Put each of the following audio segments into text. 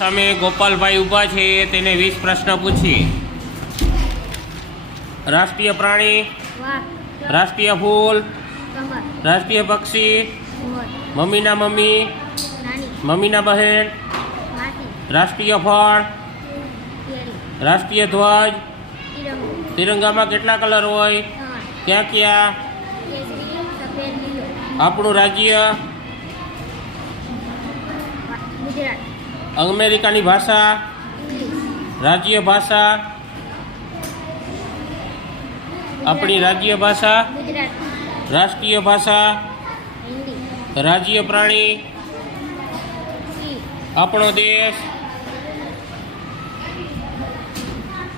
સામે ગોપાલભાઈ ઊભા છે તેને વીસ પ્રશ્ન પૂછીએ. રાષ્ટ્રીય પ્રાણી રાષ્ટ્રીય ફૂલ રાષ્ટ્રીય પક્ષી મમ્મીના મમ્મી મમ્મીના બહેન રાષ્ટ્રીય ફળ રાષ્ટ્રીય ધ્વજ તિરંગો તિરંગામાં કેટલા કલર હોય? ક્યાં ક્યાં? આપણું રાજ્ય? ગુજરાત. અમેરિકાની ભાષા ઇંગ્લિશ રાજ્ય ભાષા આપણી રાજ્ય ભાષા ગુજરાતી રાષ્ટ્રીય ભાષા હિન્દી રાજ્ય પ્રાણી સી આપણો દેશ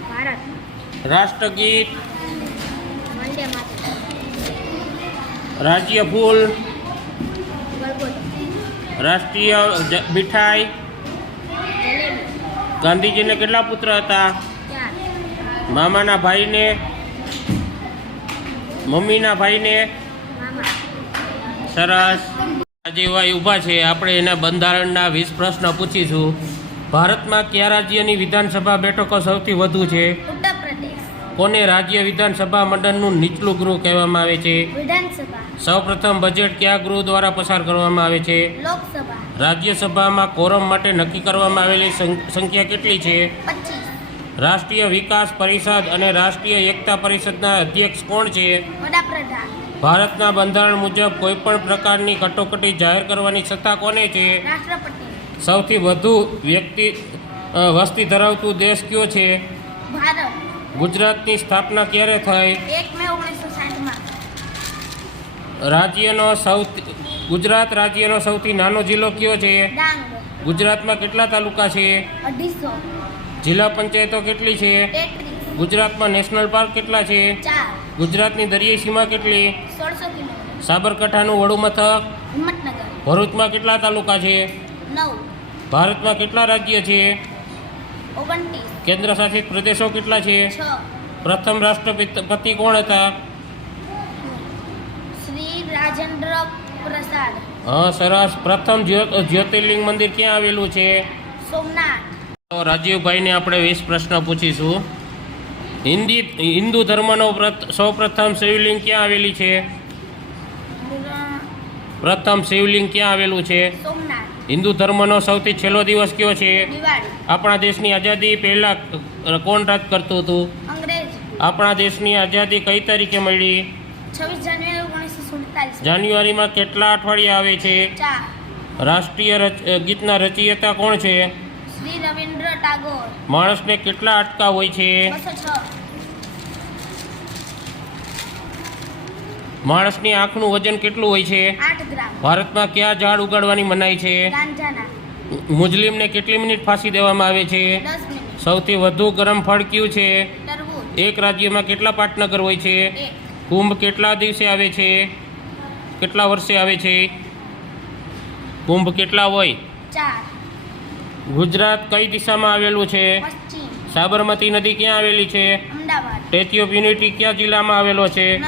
ભારત રાષ્ટ્રગીત વંદે માતરમ રાજ્ય ફૂલ ગલગોટ રાષ્ટ્રીય જ- મીઠાઈ જલેબી ગાંધીજીને કેટલા પુત્ર હતા? મામાના ભાઈને? મમ્મીના ભાઈને? સરસ. આજે ભાઈ ઊભા છે. આપણે એના બંધારણના વીસ પ્રશ્ન પૂછીશું. ભારતમાં કયા રાજ્યની વિધાનસભા બેઠકો સૌથી વધુ છે? કોને રાજ્ય વિધાનસભા મંડળનું નીચલું ગૃહ કહેવામાં આવે છે? સૌપ્રથમ બજેટ કયા ગૃહ દ્વારા પસાર કરવામાં આવે છે? રાજ્યસભામાં કોરમ માટે નક્કી કરવામાં આવેલી સંખ્યા કેટલી છે? રાષ્ટ્રીય વિકાસ પરિષદ અને રાષ્ટ્રીય એકતા પરિષદના અધ્યક્ષ કોણ છે? ભારતના બંધારણ મુજબ કોઈપણ પ્રકારની કટોકટી જાહેર કરવાની સત્તા કોને છે? સૌથી વધુ વ્યક્તિ વસ્તી ધરાવતું દેશ કયો છે? ભારત. ગુજરાતની સ્થાપના ક્યારે થઈ? એક મે ઓગણીસો સાઠમાં. રાજ્યનો સૌથી ગુજરાત રાજ્યનો સૌથી નાનો જિલ્લો કયો છે? ગુજરાતમાં કેટલા તાલુકા છે? જિલ્લા પંચાયતો કેટલી છે? ગુજરાતમાં નેશનલ પાર્ક કેટલા છે? ગુજરાતની દરિયાઈ સીમા કેટલી? સાબરકાંઠાનું વડું મથક? ભરૂચમાં કેટલા તાલુકા છે? ભારતમાં કેટલા રાજ્ય છે? ઓગણત્રીસ. કેન્દ્ર શાસિત પ્રદેશો કેટલા છે? પ્રથમ રાષ્ટ્રપતિ કોણ હતા? શ્રી રાજેન્દ્ર પ્રસાદ. હા સરસ. પ્રથમ જ્યો- જ્યોતિર્લિંગ મંદિર ક્યાં આવેલું છે? સોમનાથ. રાજીવભાઈને આપણે વીસ પ્રશ્ન પૂછીશું. હિન્દી હિન્દુ ધર્મનો પ્રથ- સૌપ્રથમ શિવલિંગ ક્યાં આવેલી છે? પ્રથમ શિવલિંગ ક્યાં આવેલું છે? સોમનાથ. હિન્દુ ધર્મનો સૌથી છેલ્લો દિવસ કયો છે? આપણા દેશની આઝાદી પહેલા કોણ રાજ કરતું હતું? આપણા દેશની આઝાદી કઈ તારીખે મળી? જાન્યુઆરીમાં કેટલા અઠવાડિયા આવે છે? રાષ્ટ્રીય ગીતના રચયિતા કોણ છે? શ્રી રવિન્દ્ર ટાગોર. માણસને કેટલા અટકા હોય છે બસો છ માણસની આંખનું વજન કેટલું હોય છે? ભારતમાં કયા ઝાડ ઉગાડવાની મનાઈ છે? મુજલિમને મુસ્લિમને કેટલી મિનિટ ફાંસી દેવામાં આવે છે? સૌથી વધુ ગરમ ફળ કયું છે? એક રાજ્યમાં કેટલા પાટનગર હોય છે? કુંભ કેટલા દિવસે આવે છે? કેટલા વર્ષે આવે છે? કુંભ કેટલા હોય? ગુજરાત કઈ દિશામાં આવેલું છે? સાબરમતી નદી ક્યાં આવેલી છે? સ્ટેચ્યુ ઓફ યુનિટી કયા જિલ્લામાં આવેલો છે?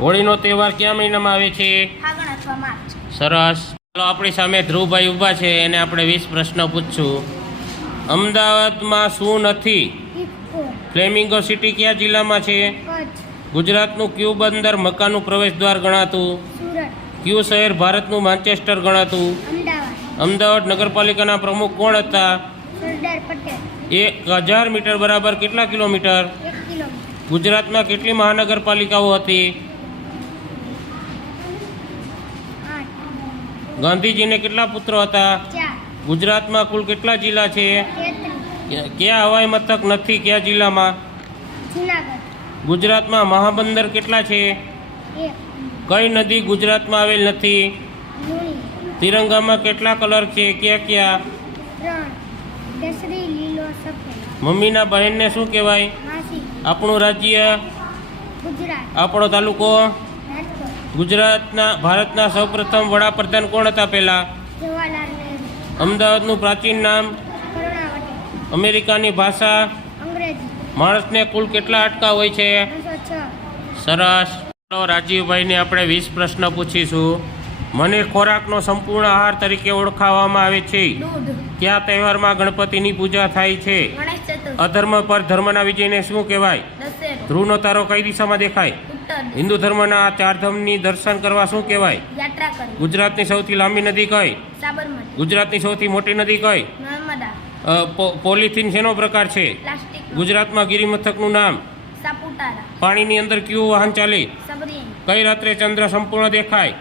હોળીનો તહેવાર કયા મહિનામાં આવે છે? સરસ. ચાલો આપણી સામે ધ્રુવભાઈ ઊભા છે એને આપણે વીસ પ્રશ્ન પૂછશું. અમદાવાદમાં શું નથી? ફ્લેમિંગો સિટી કયા જિલ્લામાં છે? ગુજરાતનું ક્યુ બંદર મકાનું પ્રવેશ દ્વાર ગણાતું ક્યુ શહેર ભારતનું માન્ચેસ્ટર ગણાતું? અમદાવાદ. નગરપાલિકાના પ્રમુખ કોણ હતા? એક હજાર મીટર બરાબર કેટલા કિલોમીટર. ગુજરાતમાં કેટલી મહાનગરપાલિકાઓ હતી? ગાંધીજીને કેટલા પુત્રો હતા? ગુજરાતમાં કુલ કેટલા જિલ્લા છે? કયા હવાઈ મથક નથી? કયા જિલ્લામાં? ગુજરાતમાં મહાબંદર કેટલા છે? કઈ નદી ગુજરાતમાં આવેલ નથી? તિરંગામાં કેટલા કલર છે? ક્યાં ક્યાં? મમ્મીના બહેનને શું કહેવાય? આપણું રાજ્ય? આપણો તાલુકો? ગુજરાતના ભારતના સૌપ્રથમ વડાપ્રધાન કોણ હતા પહેલા? અમદાવાદનું પ્રાચીન નામ? અમેરિકાની ભાષા? માણસને કુલ કેટલા અટકા હોય છે? સરસ. રાજીવભાઈને આપણે વીસ પ્રશ્ન પૂછીશું. મને ખોરાકનો સંપૂર્ણ આહાર તરીકે ઓળખાવવામાં આવે છે. કયા તહેવારમાં ગણપતિની પૂજા થાય છે? અધર્મ પર ધર્મના વિજયને શું કહેવાય? ધ્રુવનો તારો કઈ દિશામાં દેખાય? હિન્દુ ધર્મના આ ચારધામની દર્શન કરવા શું કહેવાય? યાત્રા ગુજરાતની સૌથી લાંબી નદી કઈ? સાબરમતી. ગુજરાતની સૌથી મોટી નદી કઈ? નર્મદા. પોલિથીન શેનો પ્રકાર છે? પ્લાસ્ટિક ગુજરાતમાં ગિરિમથકનું નામ? સાપુતારા. પાણીની અંદર કયું વાહન ચાલે? કઈ રાત્રે ચંદ્ર સંપૂર્ણ દેખાય?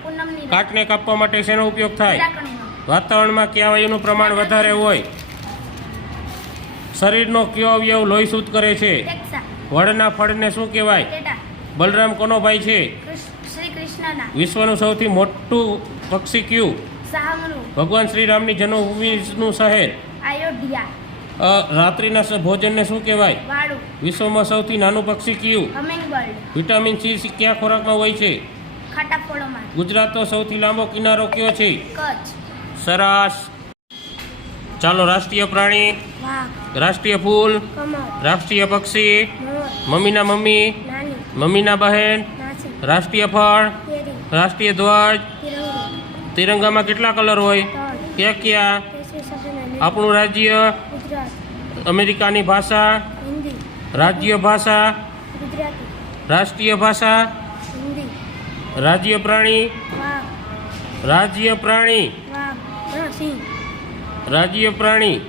કાટને કાપવા માટે શેનો ઉપયોગ થાય? વાતાવરણમાં કયા વાયુનું પ્રમાણ વધારે હોય? શરીરનો કયો અવયવ લોહી શુદ્ધ કરે છે? વડના ફળને શું કહેવાય? બલરામ કોનો ભાઈ છે? શ્રી કૃષ્ણના. વિશ્વનું સૌથી મોટું પક્ષી કયું? ભગવાન ભગવાન શ્રીરામની જન્મભૂમિનું શહેર? અયોધ્યા. રાત્રિના ભોજનને શું કહેવાય? વિશ્વમાં સૌથી નાનું પક્ષી કયું? હમિંગબર્ડ. વિટામિન સી કયા ખોરાકમાં હોય છે? ખાટા ફળોમાં. ગુજરાતનો સૌથી લાંબો કિનારો કયો છે? કચ્છ. સરસ. ચાલો રાષ્ટ્રીય પ્રાણી. રાષ્ટ્રીય ફૂલ. રાષ્ટ્રીય પક્ષી. મમ્મીના મમ્મી. મમ્મીના બહેન રાષ્ટ્રીય ફળ રાષ્ટ્રીય ધ્વજ. તિરંગો. તિરંગામાં કેટલા કલર હોય? ક્યાં ક્યાં? આપણું રાજ્ય? અમેરિકાની ભાષા? રાજ્ય ભાષા? રાષ્ટ્રીય ભાષા? રાજ્ય પ્રાણી? રાજ્ય પ્રાણી? રાજ્ય પ્રાણી.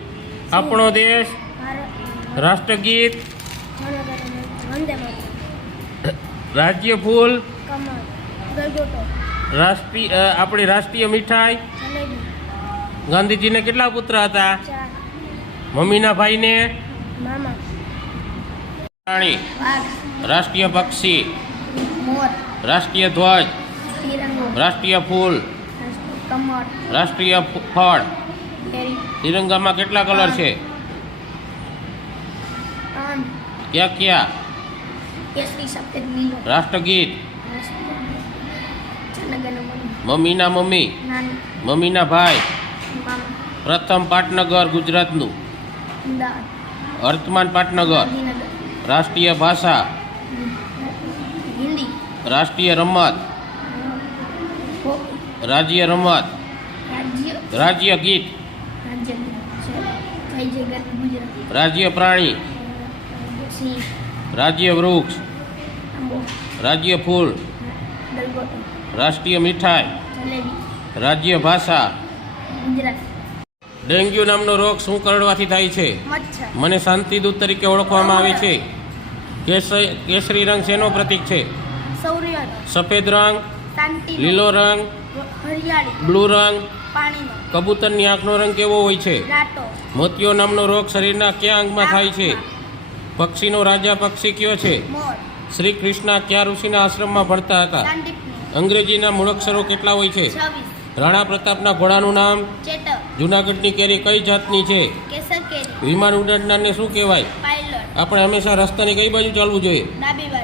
આપણો દેશ? રાષ્ટ્રગીત? રાજ્ય ફૂલ? રાષ્ટ્રીય આપણી રાષ્ટ્રીય મીઠાઈ? ગાંધીજીને કેટલા પુત્ર હતા? મમ્મીના ભાઈને? પ્રાણી રાષ્ટ્રીય પક્ષી. રાષ્ટ્રીય ધ્વજ. રાષ્ટ્રીય ફૂલ. રાષ્ટ્રીય ફળ. તિરંગામાં કેટલા કલર છે? ક્યાં ક્યાં? રાષ્ટ્રગીત જનગણ મન મમ્મીના મમ્મી નાની મમ્મીના ભાઈ મામા પ્રથમ પાટનગર ગુજરાતનું અમદાવાદ વર્તમાન પાટનગર ગાંધીનગર રાષ્ટ્રીય ભાષા હિન્દી રાષ્ટ્રીય રમત હોકી રાજ્ય રમત રાજ્ય રાજ્ય ગીત રાજ્ય જય જય ગુજરાત રાજ્ય પ્રાણી સિંહ રાજ્ય વૃક્ષ રાજ્ય ફૂલ રાષ્ટ્રીય મીઠાઈ રાજ્ય ભાષા ડેન્ગ્યુ નામનો રોગ શું કરડવાથી થાય છે? મને મને શાંતિદૂત તરીકે ઓળખવામાં આવે છે. કેસરી કેસરી રંગ શેનો પ્રતીક છે? સફેદ રંગ લીલો રંગ બ્લુ રંગ કબૂતરની આંખનો રંગ કેવો હોય છે? મોતિયો નામનો રોગ શરીરના કયા અંગમાં થાય છે? પક્ષીનો રાજા પક્ષી કયો છે? શ્રી કૃષ્ણ કયા ઋષિના આશ્રમમાં ભણતા હતા? અંગ્રેજીના મૂળાક્ષરો કેટલા હોય છે? રાણા પ્રતાપના ઘોડાનું નામ? જુનાગઢની કેરી કઈ જાતની છે? વિમાન ઉડાડનારને શું કહેવાય? આપણે હંમેશા રસ્તાની કઈ બાજુ ચાલવું જોઈએ?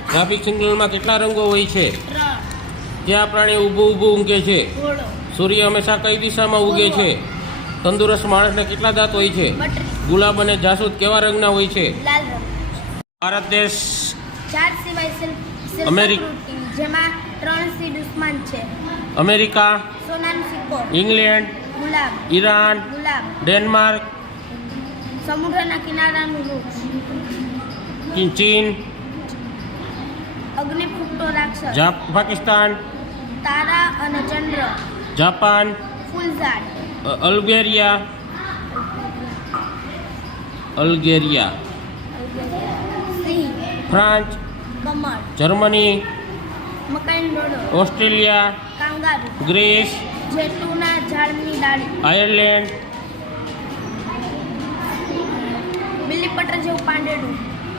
ટ્રાફિક સિગ્નલમાં કેટલા રંગો હોય છે? ક્યાં પ્રાણી ઊભું ઊભું ઊંઘે છે? સૂર્ય હંમેશા કઈ દિશામાં ઉગે છે? તંદુરસ્ત માણસને કેટલા દાંત હોય છે? ગુલાબ અને જાસૂદ કેવા રંગના હોય છે? લાલ રંગ. ભારત દેશ ચાર સિવાય અમેરિક- જેમાં ત્રણ સી દુશ્મન છે. અમેરિકા સોનાનો સિક્કો ઇંગ્લેન્ડ ગુલાબ ઈરાન ગુલાબ. ડેનમાર્ક સમુદ્રના કિનારાનું રૂપ. ચીન અગ્નિ રાક્ષસ. પાકિસ્તાન તારા અને ચંદ્ર. Japan ફૂલઝાડ. Algeria. Algeria. France Germany Australia Greece Ireland બિલીપત્ર જેવું પાંદડું